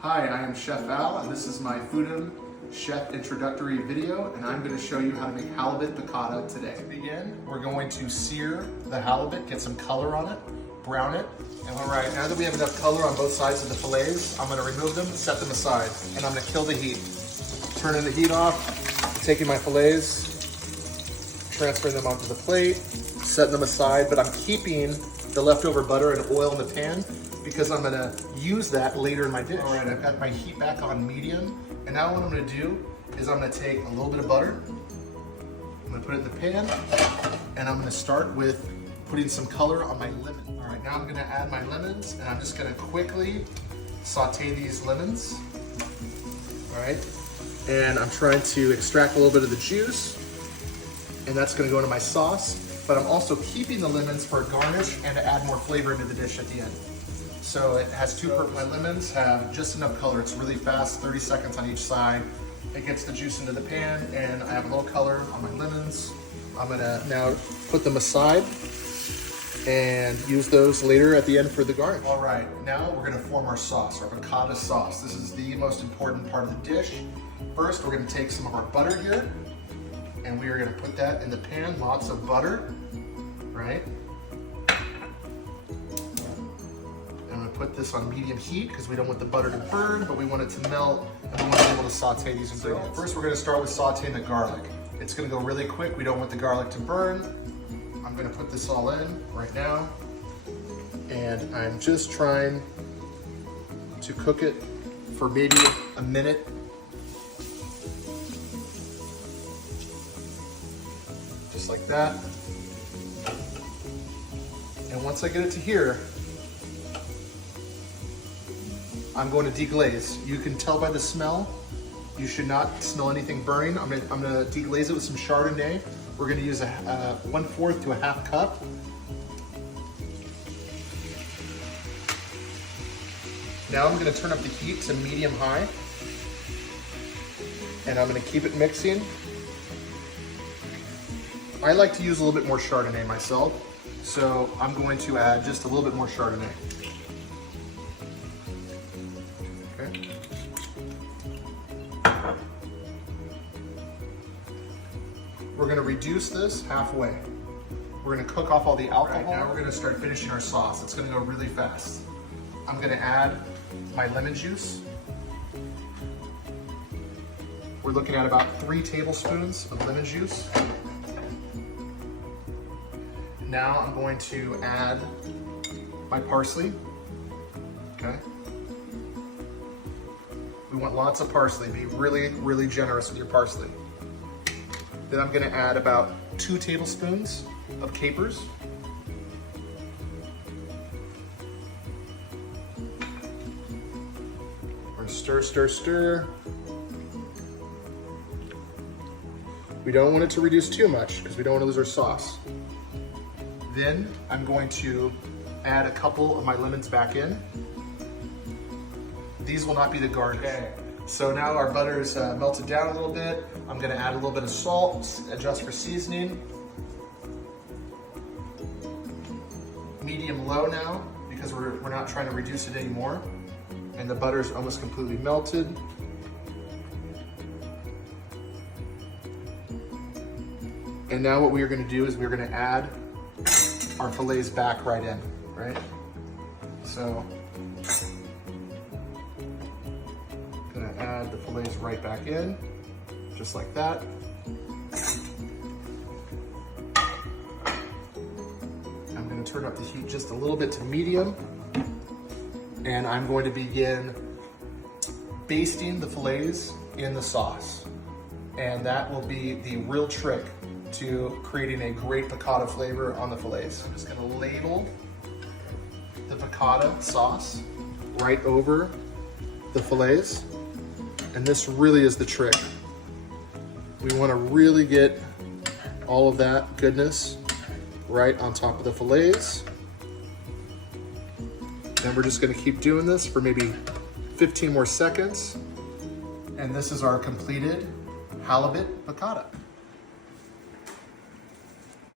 Hi, I am Chef Al, and this is my Foodom Chef Introductory video, and I'm going to show you how to make halibut piccata today. To begin, we're going to sear the halibut, get some color on it, brown it. And all right, now that we have enough color on both sides of the fillets, I'm going to remove them, set them aside, and I'm going to kill the heat. Turning the heat off, taking my fillets, transferring them onto the plate, setting them aside, but I'm keeping the leftover butter and oil in the pan because I'm gonna use that later in my dish. All right, I've got my heat back on medium, and now what I'm gonna do is I'm gonna take a little bit of butter, I'm gonna put it in the pan, and I'm gonna start with putting some color on my lemon. All right, now I'm gonna add my lemons, and I'm just gonna quickly saute these lemons. All right, and I'm trying to extract a little bit of the juice, and that's gonna go into my sauce, but I'm also keeping the lemons for a garnish and to add more flavor into the dish at the end. So it has my lemons have just enough color. It's really fast, 30 seconds on each side. It gets the juice into the pan, and I have a little color on my lemons. I'm gonna now put them aside and use those later at the end for the garnish. All right, now we're gonna form our sauce, our piccata sauce. This is the most important part of the dish. First, we're gonna take some of our butter here, and we are gonna put that in the pan, lots of butter, right? I'm gonna put this on medium heat because we don't want the butter to burn, but we want it to melt, and we want to be able to saute these ingredients. First, we're gonna start with sauteing the garlic. It's gonna go really quick. We don't want the garlic to burn. I'm gonna put this all in right now, and I'm just trying to cook it for maybe a minute. Just like that. And once I get it to here, I'm going to deglaze. You can tell by the smell, you should not smell anything burning. I'm gonna deglaze it with some Chardonnay. We're gonna use a 1/4 to a 1/2 cup. Now I'm gonna turn up the heat to medium high, and I'm gonna keep it mixing. I like to use a little bit more Chardonnay myself, so I'm going to add just a little bit more Chardonnay. Okay. We're going to reduce this halfway. We're going to cook off all the alcohol. Right, now we're going to start finishing our sauce. It's going to go really fast. I'm going to add my lemon juice. We're looking at about 3 tablespoons of lemon juice. Now I'm going to add my parsley, okay? We want lots of parsley. Be really, really generous with your parsley. Then I'm gonna add about 2 tablespoons of capers. We're gonna stir, stir, stir. We don't want it to reduce too much because we don't want to lose our sauce. Then I'm going to add a couple of my lemons back in. These will not be the garnish. Okay. So now our butter is melted down a little bit. I'm gonna add a little bit of salt, adjust for seasoning. Medium low now, because we're not trying to reduce it anymore. And the butter is almost completely melted. And now what we are gonna do is we're gonna add our fillets back right in, right? So, gonna add the fillets right back in, just like that. I'm gonna turn up the heat just a little bit to medium, and I'm going to begin basting the fillets in the sauce. And that will be the real trick to creating a great piccata flavor on the fillets. I'm just gonna ladle the piccata sauce right over the fillets. And this really is the trick. We wanna really get all of that goodness right on top of the fillets. Then we're just gonna keep doing this for maybe 15 more seconds. And this is our completed halibut piccata.